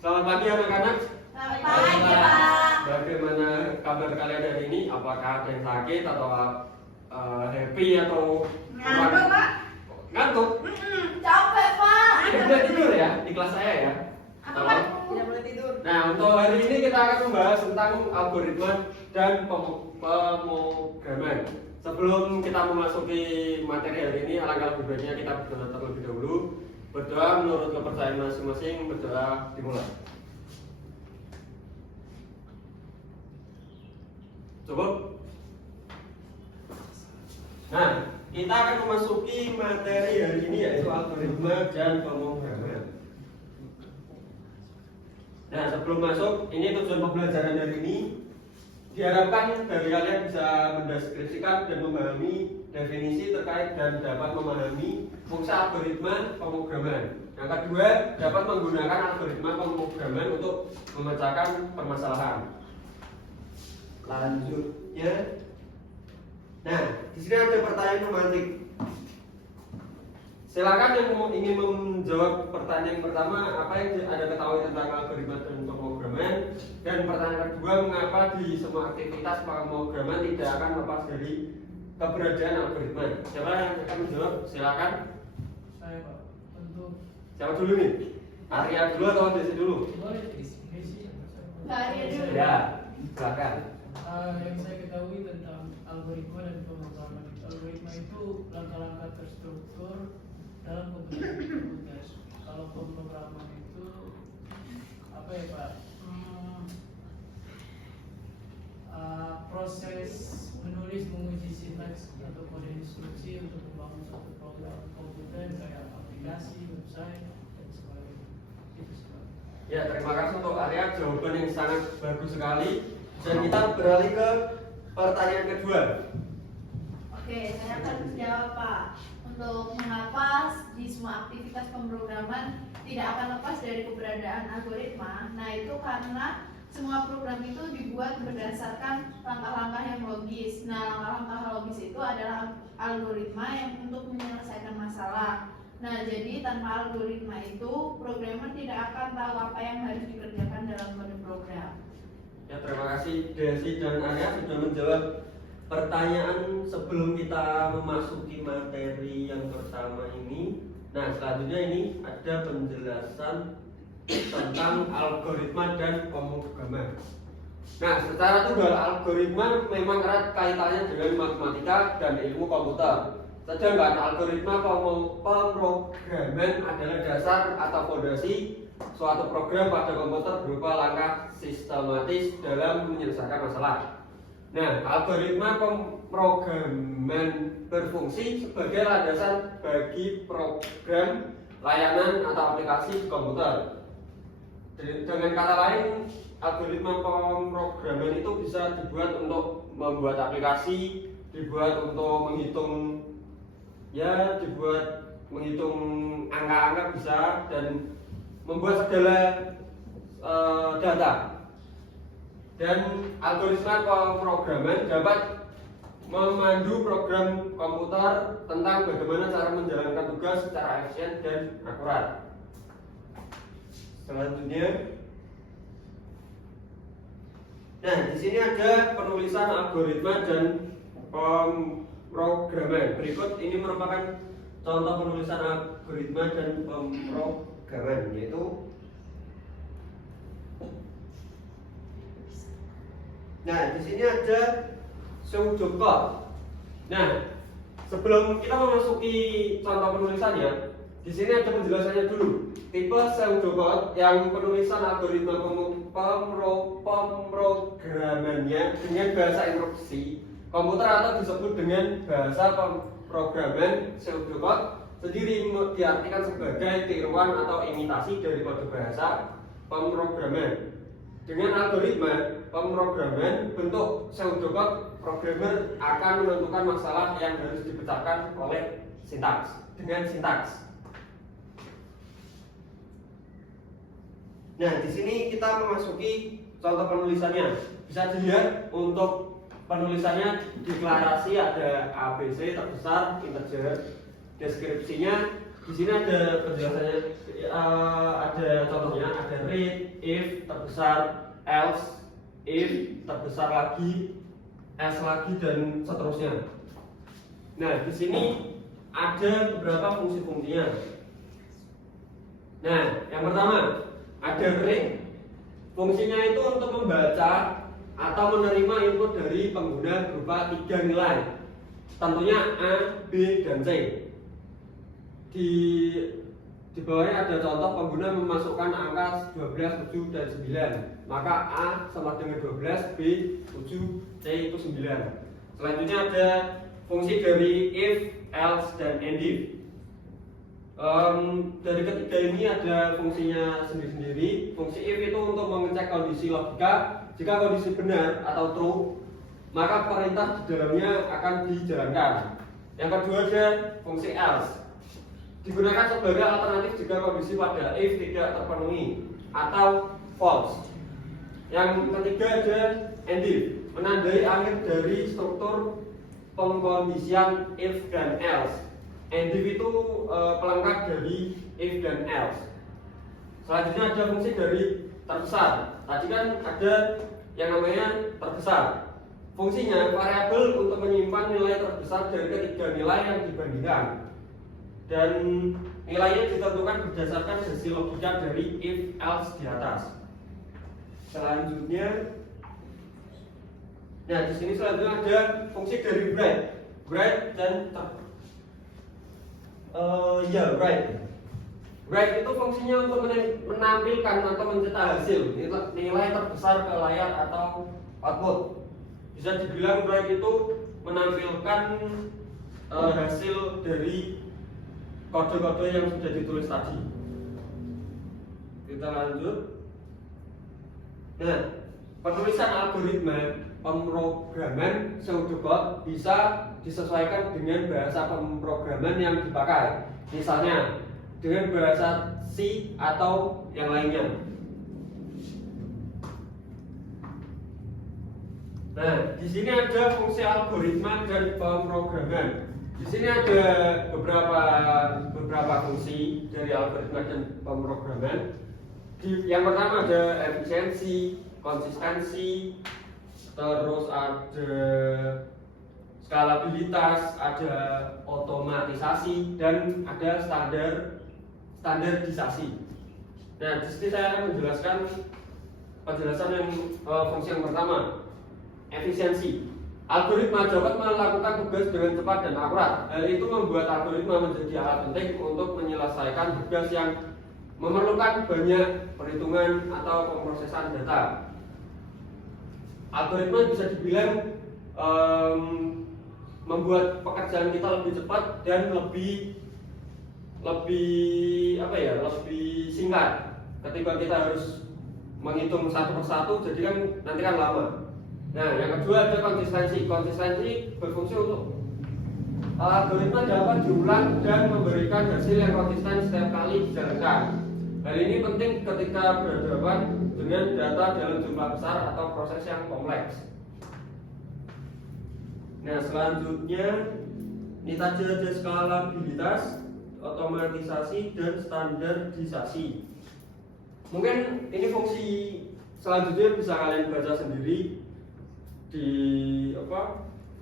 Selamat pagi anak-anak. Selamat pagi, Pak. Bagaimana kabar kalian hari ini? Apakah ada yang sakit atau happy atau Ngantuk, Pak. ngantuk? Capek, Pak. Tidak boleh tidur ya di kelas saya ya. Apa, Pak? Tidak boleh tidur. Nah, untuk hari ini kita akan membahas tentang algoritma dan pemrograman. Sebelum kita memasuki materi hari ini, alangkah lebih baiknya kita berdoa terlebih dahulu. Berdoa menurut kepercayaan masing-masing, berdoa dimulai. Cukup? Nah, kita akan memasuki materi hari ini yaitu algoritma dan pemrograman. Nah, sebelum masuk, ini tujuan pembelajaran hari ini diharapkan dari kalian bisa mendeskripsikan dan memahami definisi terkait dan dapat memahami fungsi algoritma pemrograman. Yang kedua, dapat menggunakan algoritma pemrograman untuk memecahkan permasalahan. Lanjutnya, nah, di sini ada pertanyaan pemantik. Silakan yang ingin menjawab pertanyaan yang pertama, apa yang Anda ketahui tentang algoritma dan pemrograman? Dan pertanyaan kedua, mengapa di semua aktivitas pemrograman tidak akan lepas dari keberadaan algoritma? Siapa yang akan menjawab? Silakan. Saya, Pak. Untuk Siapa dulu nih? Arya dulu atau Desi dulu? boleh isi Arya dulu. Ya, silakan. Yang saya ketahui tentang algoritma dan pemrograman. Algoritma itu langkah-langkah terstruktur dalam pembentukan komputer. Kalau pemrograman itu apa ya, Pak? Proses menulis menguji sintaks atau kode instruksi untuk membangun suatu program komputer kayak aplikasi, website dan sebagainya. Itu sebagainya. Ya, terima kasih untuk Arya, jawaban yang sangat bagus sekali. Dan kita beralih ke pertanyaan kedua. Oke, saya akan menjawab, Pak. Untuk mengapa di semua aktivitas pemrograman tidak akan lepas dari keberadaan algoritma? Nah, itu karena semua program itu dibuat berdasarkan langkah-langkah yang logis. Nah, langkah-langkah logis itu adalah algoritma yang untuk menyelesaikan masalah. Nah, jadi tanpa algoritma itu, programmer tidak akan tahu apa yang harus dikerjakan dalam kode program. Ya, terima kasih Desi dan Arya sudah menjawab pertanyaan sebelum kita memasuki materi yang pertama ini. Nah, selanjutnya ini ada penjelasan tentang algoritma dan pemrograman. Nah, secara tunggal algoritma memang erat kaitannya dengan matematika dan ilmu komputer. Sedangkan algoritma pemrograman adalah dasar atau fondasi suatu program pada komputer berupa langkah sistematis dalam menyelesaikan masalah. Nah, algoritma pemrograman berfungsi sebagai landasan bagi program, layanan atau aplikasi di komputer. Dengan kata lain, algoritma pemrograman itu bisa dibuat untuk membuat aplikasi, dibuat untuk menghitung, ya, dibuat menghitung angka-angka bisa, dan membuat segala data. Dan algoritma pemrograman dapat memandu program komputer tentang bagaimana cara menjalankan tugas secara efisien dan akurat. Selanjutnya, nah, di sini ada penulisan algoritma dan pemrograman. Berikut ini merupakan contoh penulisan algoritma dan pemrograman, yaitu, nah, di sini ada pseudocode. Nah, sebelum kita memasuki contoh penulisannya, di sini ada penjelasannya dulu. Tipe pseudocode yang penulisan algoritma pemrogramannya dengan bahasa instruksi komputer atau disebut dengan bahasa pemrograman. Pseudocode sendiri diartikan sebagai tiruan atau imitasi dari kode bahasa pemrograman. Dengan algoritma pemrograman bentuk pseudocode, programmer akan menentukan masalah yang harus dipecahkan oleh sintaks dengan sintaks. Nah, di sini kita memasuki contoh penulisannya. Bisa dilihat untuk penulisannya deklarasi ada ABC terbesar integer, deskripsinya Di sini ada penjelasannya, ada contohnya, ada read, if terbesar, else, if terbesar lagi, else lagi dan seterusnya. Nah, di sini ada beberapa fungsi-fungsinya. Nah, yang pertama ada read. Fungsinya itu untuk membaca atau menerima input dari pengguna berupa 3 nilai. Tentunya A, B, dan C. Di bawahnya ada contoh pengguna memasukkan angka 12, 7, dan 9. Maka A sama dengan 12, B 7, C itu 9. Selanjutnya ada fungsi dari if, else, dan and if. Dari ketiga ini ada fungsinya sendiri-sendiri. Fungsi if itu untuk mengecek kondisi logika. Jika kondisi benar atau true, maka perintah di dalamnya akan dijalankan. Yang kedua ada fungsi else. Digunakan sebagai alternatif jika kondisi pada if tidak terpenuhi atau false. Yang ketiga ada and if, menandai akhir dari struktur pengkondisian if dan else. And if itu pelengkap dari if dan else. Selanjutnya ada fungsi dari terbesar. Tadi kan ada yang namanya terbesar. Fungsinya variabel untuk menyimpan nilai terbesar dari ketiga nilai yang dibandingkan. Dan nilainya ditentukan berdasarkan hasil logika dari if else di atas. Selanjutnya, nah di sini selanjutnya ada fungsi dari write, write dan write. Write itu fungsinya untuk menampilkan atau mencetak hasil nilai terbesar ke layar atau output. Bisa dibilang write itu menampilkan hasil dari kode-kode yang sudah ditulis tadi. Kita lanjut. Nah, penulisan algoritma pemrograman pseudocode bisa disesuaikan dengan bahasa pemrograman yang dipakai. Misalnya dengan bahasa C atau yang lainnya. Nah, di sini ada fungsi algoritma dan pemrograman. Di sini ada beberapa fungsi dari algoritma dan pemrograman. Yang pertama ada efisiensi, konsistensi, terus ada skalabilitas, ada otomatisasi, dan ada standarisasi. Nah, di sini saya akan menjelaskan penjelasan yang fungsi yang pertama, efisiensi. Algoritma dapat melakukan tugas dengan cepat dan akurat. Hal itu membuat algoritma menjadi alat penting untuk menyelesaikan tugas yang memerlukan banyak perhitungan atau pemrosesan data. Algoritma bisa dibilang membuat pekerjaan kita lebih cepat dan lebih singkat. Ketika kita harus menghitung satu persatu, jadi kan nanti kan lama. Nah, yang kedua ada konsistensi. Konsistensi berfungsi untuk algoritma dapat diulang dan memberikan hasil yang konsisten setiap kali dijalankan. Hal ini penting ketika berhadapan dengan data dalam jumlah besar atau proses yang kompleks. Nah, selanjutnya ini tadi ada skalabilitas, otomatisasi, dan standarisasi. Mungkin ini fungsi selanjutnya bisa kalian baca sendiri di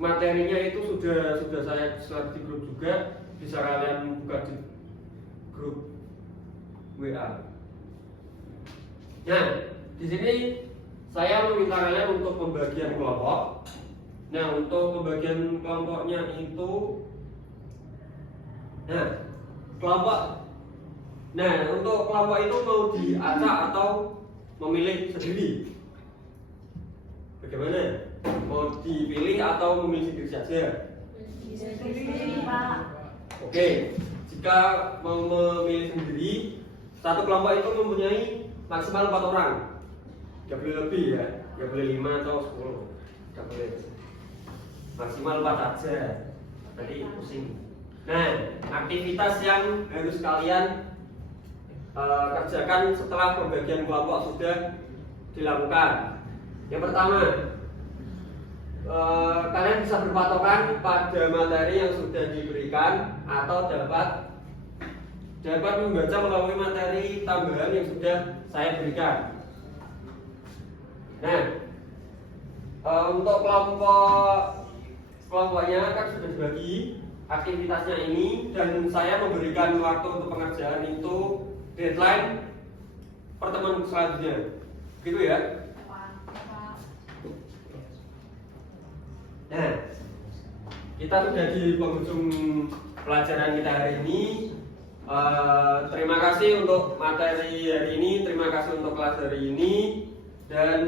materinya itu sudah saya share di grup juga, bisa kalian buka di grup WA. Nah, di sini saya meminta kalian untuk pembagian kelompok. Nah, untuk pembagian kelompoknya itu, untuk kelompok itu mau diacak atau memilih sendiri? Bagaimana? Mau dipilih atau memilih sendiri saja? Sendiri, Pak. Oke, jika mau memilih sendiri, satu kelompok itu mempunyai maksimal 4 orang. Tidak boleh lebih ya, tidak boleh 5 atau 10. Tidak boleh. Maksimal 4 saja. Nanti pusing. Nah, aktivitas yang harus kalian kerjakan setelah pembagian kelompok sudah dilakukan. Yang pertama, kalian bisa berpatokan pada materi yang sudah diberikan atau dapat dapat membaca melalui materi tambahan yang sudah saya berikan. Nah, untuk kelompoknya kan sudah dibagi aktivitasnya ini, dan saya memberikan waktu untuk pengerjaan itu deadline pertemuan selanjutnya, gitu ya. Nah, kita sudah di penghujung pelajaran kita hari ini. Terima kasih untuk materi hari ini, terima kasih untuk kelas hari ini, dan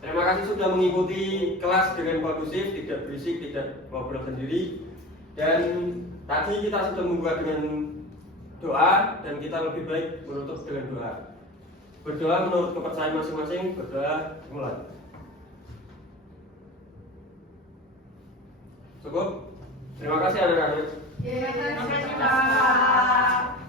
terima kasih sudah mengikuti kelas dengan kondusif, tidak berisik, tidak ngobrol sendiri. Dan tadi kita sudah membuka dengan doa, dan kita lebih baik menutup dengan doa. Berdoa menurut kepercayaan masing-masing, berdoa mulai. Cukup? Terima kasih anak-anak. Terima kasih, Pak.